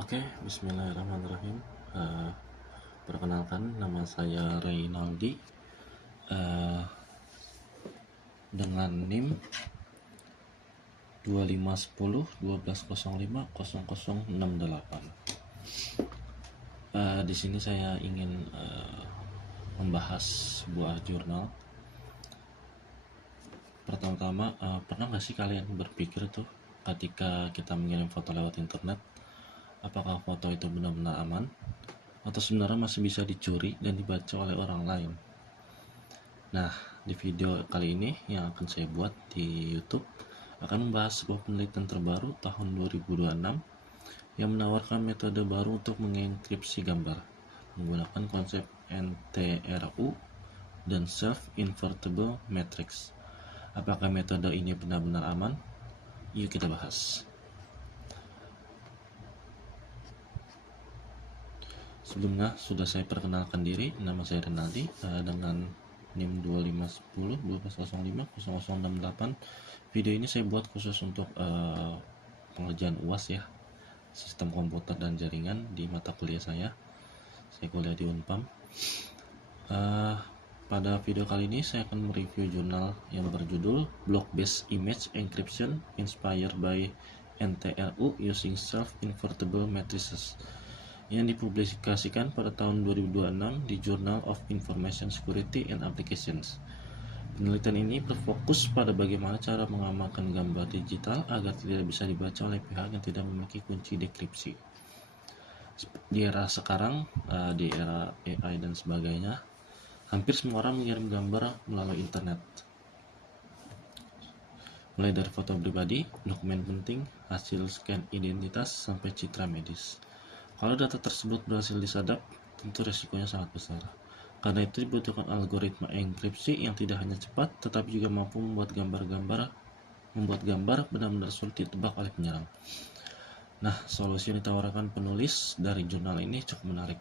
Oke, bismillahirrahmanirrahim. Eh, Perkenalkan, nama saya Reynaldi, eh, dengan NIM 2510 1205 0068. Di sini saya ingin membahas sebuah jurnal. Pertama-tama, pernah nggak sih kalian berpikir tuh ketika kita mengirim foto lewat internet, apakah foto itu benar-benar aman atau sebenarnya masih bisa dicuri dan dibaca oleh orang lain? Nah, di video kali ini yang akan saya buat di YouTube akan membahas sebuah penelitian terbaru tahun 2026 yang menawarkan metode baru untuk mengenkripsi gambar menggunakan konsep NTRU dan Self-Invertible Matrix. Apakah metode ini benar-benar aman? Yuk kita bahas. Sebelumnya sudah saya perkenalkan diri, nama saya Renaldi dengan NIM 2510 1205 0068. Video ini saya buat khusus untuk pengerjaan UAS ya, sistem komputer dan jaringan di mata kuliah saya. Saya kuliah di Unpam. Pada video kali ini saya akan mereview jurnal yang berjudul Block Based Image Encryption Inspired by NTRU Using Self-Invertible Matrices yang dipublikasikan pada tahun 2026 di Journal of Information Security and Applications. Penelitian ini berfokus pada bagaimana cara mengamankan gambar digital agar tidak bisa dibaca oleh pihak yang tidak memiliki kunci dekripsi. Di era sekarang, di era AI dan sebagainya, hampir semua orang mengirim gambar melalui internet. Mulai dari foto pribadi, dokumen penting, hasil scan identitas, sampai citra medis. Kalau data tersebut berhasil disadap, tentu resikonya sangat besar. Karena itu dibutuhkan algoritma enkripsi yang tidak hanya cepat, tetapi juga mampu membuat gambar benar-benar sulit ditebak oleh penyerang. Nah, solusi yang ditawarkan penulis dari jurnal ini cukup menarik.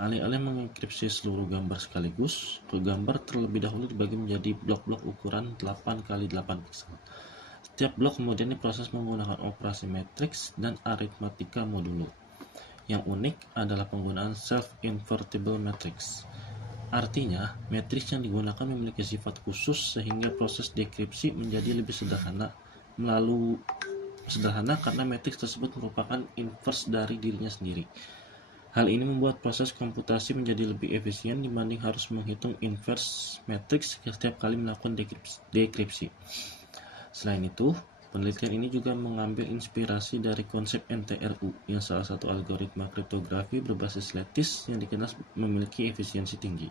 Alih-alih mengenkripsi seluruh gambar sekaligus, gambar terlebih dahulu dibagi menjadi blok-blok ukuran 8x8 pixel. Setiap blok kemudian diproses menggunakan operasi matriks dan aritmatika modulo. Yang unik adalah penggunaan self-invertible matrix. Artinya, matriks yang digunakan memiliki sifat khusus sehingga proses dekripsi menjadi lebih sederhana karena matriks tersebut merupakan inverse dari dirinya sendiri. Hal ini membuat proses komputasi menjadi lebih efisien dibanding harus menghitung inverse matriks setiap kali melakukan dekripsi. Selain itu, penelitian ini juga mengambil inspirasi dari konsep NTRU yang salah satu algoritma kriptografi berbasis lattice yang dikenal memiliki efisiensi tinggi.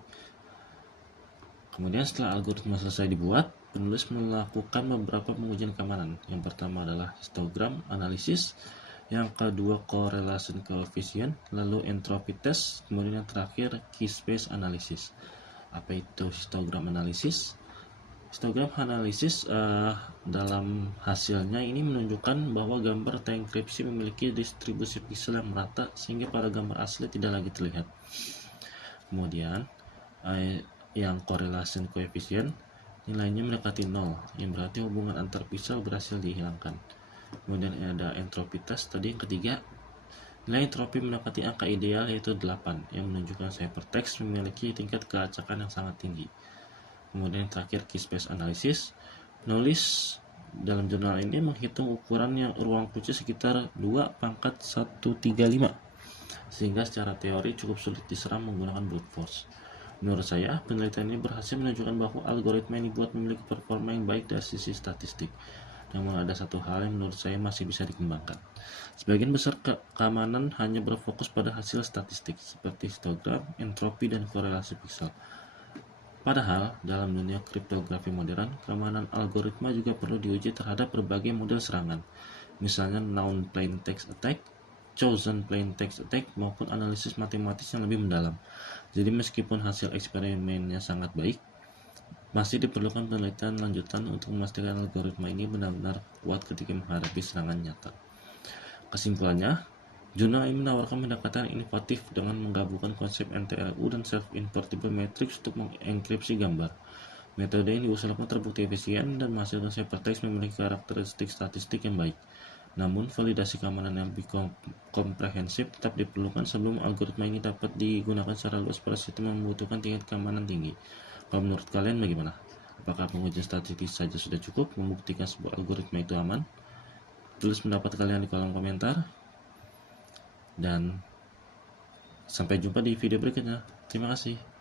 Kemudian setelah algoritma selesai dibuat, penulis melakukan beberapa pengujian keamanan. Yang pertama adalah histogram analisis, yang kedua correlation coefficient, lalu entropy test, kemudian yang terakhir key space analysis. Apa itu histogram analisis? Histogram analisis dalam hasilnya ini menunjukkan bahwa gambar terenkripsi memiliki distribusi pixel yang merata sehingga pada gambar asli tidak lagi terlihat. Kemudian yang correlation coefficient nilainya mendekati 0, yang berarti hubungan antar pixel berhasil dihilangkan. Kemudian ada entropy test tadi yang ketiga, nilai entropi mendekati angka ideal yaitu 8, yang menunjukkan ciphertext memiliki tingkat kelacakan yang sangat tinggi. Kemudian terakhir key space analysis, penulis dalam jurnal ini menghitung ukurannya ruang kunci sekitar 2/135, sehingga secara teori cukup sulit diserang menggunakan brute force. Menurut saya, penelitian ini berhasil menunjukkan bahwa algoritma yang dibuat memiliki performa yang baik dari sisi statistik. Namun ada satu hal yang menurut saya masih bisa dikembangkan. Sebagian besar keamanan hanya berfokus pada hasil statistik seperti histogram, entropi, dan korelasi pixel. Padahal, dalam dunia kriptografi modern, keamanan algoritma juga perlu diuji terhadap berbagai model serangan, misalnya known plain text attack, chosen plain text attack, maupun analisis matematis yang lebih mendalam. Jadi meskipun hasil eksperimennya sangat baik, masih diperlukan penelitian lanjutan untuk memastikan algoritma ini benar-benar kuat ketika menghadapi serangan nyata. Kesimpulannya, jurnal ini menawarkan pendekatan inovatif dengan menggabungkan konsep NTRU dan self-invertible matrix untuk mengenkripsi gambar. Metode yang diusulkan terbukti efisien dan menghasilkan ciphertext memiliki karakteristik statistik yang baik. Namun, validasi keamanan yang lebih komprehensif tetap diperlukan sebelum algoritma ini dapat digunakan secara luas pada sistem yang membutuhkan tingkat keamanan tinggi. Kalau menurut kalian bagaimana? Apakah pengujian statistik saja sudah cukup membuktikan sebuah algoritma itu aman? Tulis pendapat kalian di kolom komentar. Dan sampai jumpa di video berikutnya. Terima kasih.